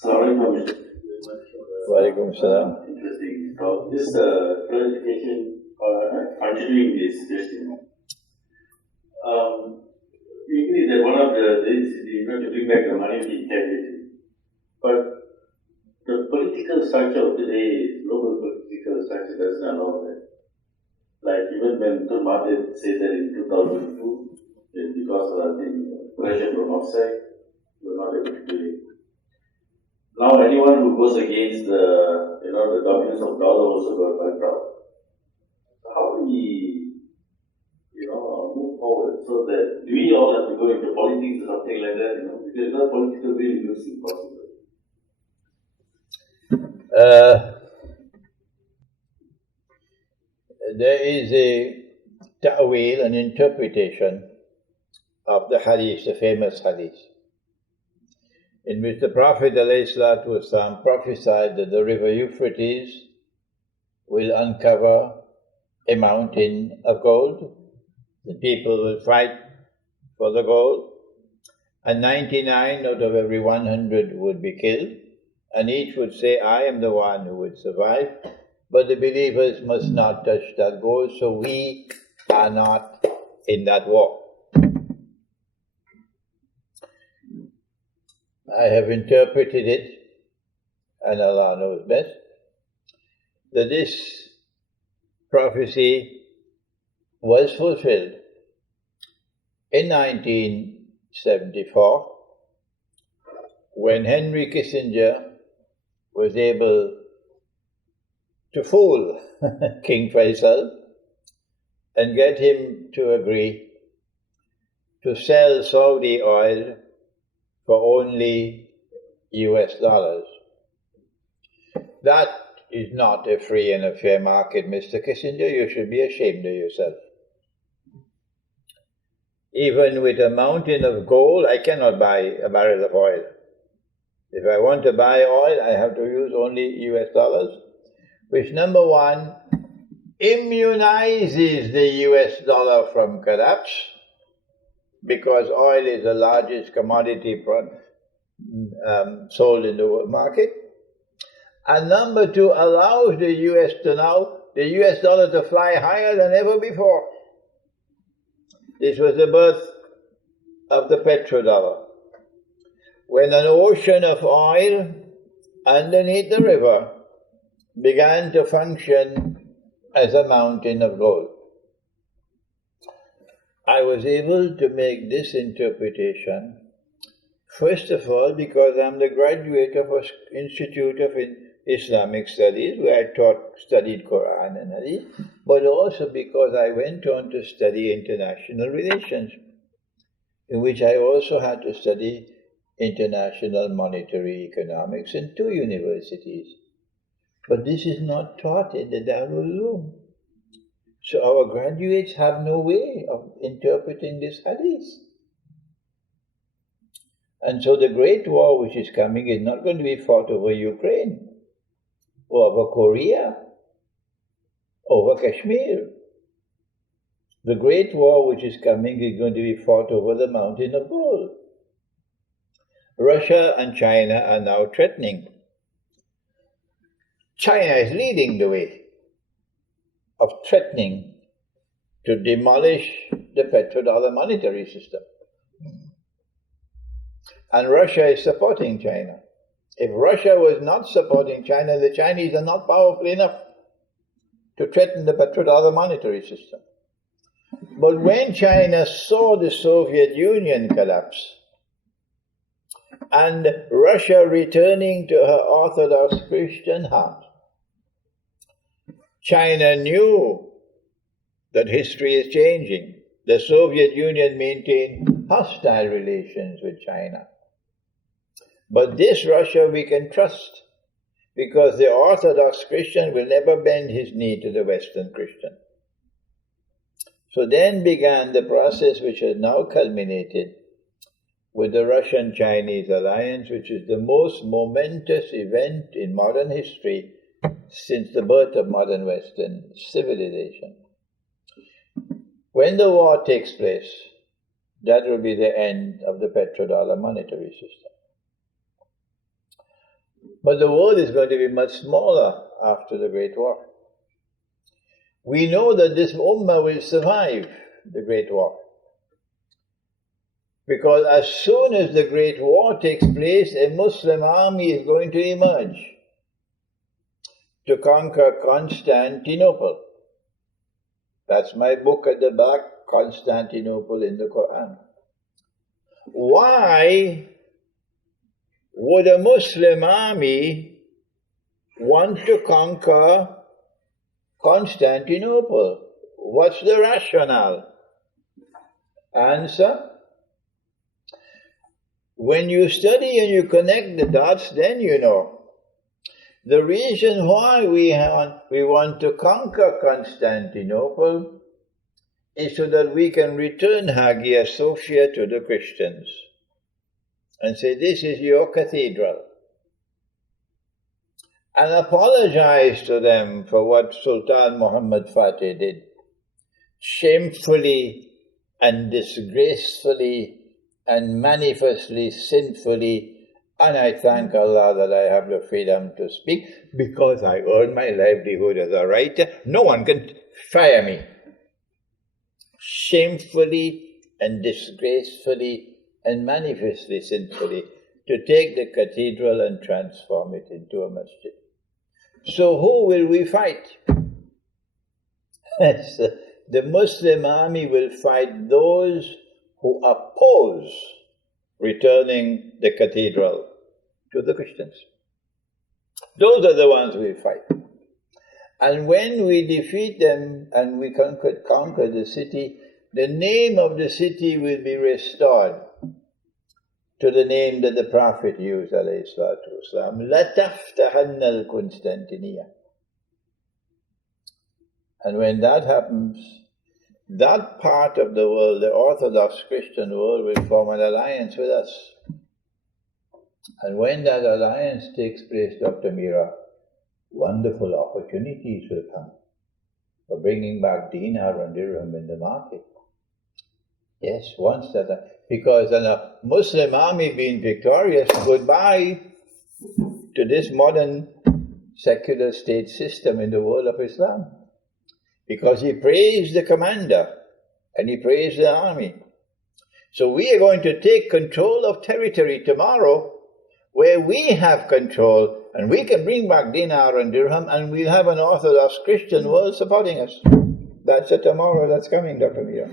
Assalamualaikum. Walaikum salam. Interesting talk. Just clarification, continuing this suggestion. We agree that one of the things is to bring back the money integrity. But the political structure of today, global political structure doesn't allow that. Like even when Mahathir said that in 2002, because of I think pressure from outside, we were not able to do it. Now anyone who goes against the the dominance of dollar also got wiped out. How do we move forward so that do we all have to go into politics or something like that? Because without political will, it's impossible. There is a ta'wil, an interpretation of the hadith, the famous hadith, in which the Prophet ﷺ prophesied that the river Euphrates will uncover a mountain of gold. The people will fight for the gold, and 99 out of every 100 would be killed, and each would say, I am the one who would survive, but the believers must not touch that gold, so we are not in that war. I have interpreted it, and Allah knows best, that this prophecy was fulfilled in 1974 when Henry Kissinger was able to fool King Faisal and get him to agree to sell Saudi oil for only US dollars. That is not a free and a fair market, Mr. Kissinger. You should be ashamed of yourself. Even with a mountain of gold, I cannot buy a barrel of oil. If I want to buy oil, I have to use only US dollars, which, number one, immunizes the US dollar from collapse, because oil is the largest commodity sold in the world market. And number two, allows the US dollar to fly higher than ever before. This was the birth of the Petrodollar, when an ocean of oil underneath the river began to function as a mountain of gold. I was able to make this interpretation, first of all, because I'm the graduate of an Institute of Islamic Studies, where I studied Quran and Hadith, but also because I went on to study international relations, in which I also had to study international monetary economics in 2 universities. But this is not taught in the Darul Uloom. So our graduates have no way of interpreting this hadith. And so the great war which is coming is not going to be fought over Ukraine, or over Korea, over Kashmir. The great war which is coming is going to be fought over the mountain of gold. Russia and China are now threatening. China is leading the way of threatening to demolish the petrodollar monetary system. And Russia is supporting China. If Russia was not supporting China, the Chinese are not powerful enough to threaten the petrodollar monetary system. But when China saw the Soviet Union collapse, and Russia returning to her Orthodox Christian heart, China knew that history is changing. The Soviet Union maintained hostile relations with China. But this Russia we can trust, because the Orthodox Christian will never bend his knee to the Western Christian. So then began the process which has now culminated with the Russian-Chinese alliance, which is the most momentous event in modern history since the birth of modern Western civilization. When the war takes place, that will be the end of the petrodollar monetary system. But the world is going to be much smaller after the Great War. We know that this Ummah will survive the Great War. Because as soon as the Great War takes place, a Muslim army is going to emerge to conquer Constantinople. That's my book at the back, Constantinople in the Quran. Why would a Muslim army want to conquer Constantinople? What's the rationale? Answer: when you study and you connect the dots, then you know. The reason why we want to conquer Constantinople is so that we can return Hagia Sophia to the Christians and say, this is your cathedral, and apologize to them for what Sultan Muhammad Fatih did, shamefully and disgracefully and manifestly sinfully. And I thank Allah that I have the freedom to speak, because I earn my livelihood as a writer. No one can fire me. Shamefully and disgracefully and manifestly sinfully, to take the cathedral and transform it into a masjid. So who will we fight? The Muslim army will fight those who oppose returning the cathedral to the Christians. Those are the ones we fight. And when we defeat them and we conquer the city, the name of the city will be restored to the name that the Prophet used, alayhi salatu wasalam, لَتَفْتَحَنَّ الْقُنْسْتَنْتِنِيَّةِ. And when that happens, that part of the world, the Orthodox Christian world, will form an alliance with us. And when that alliance takes place, Dr. Mira, wonderful opportunities will come for bringing back dinar and dirham in the market. Yes, once that, because then a Muslim army being victorious, goodbye to this modern secular state system in the world of Islam. Because he praised the commander and he praised the army. So we are going to take control of territory tomorrow where we have control, and we can bring back dinar and dirham, and we'll have an Orthodox Christian world supporting us. That's a tomorrow that's coming, Dr. Mira.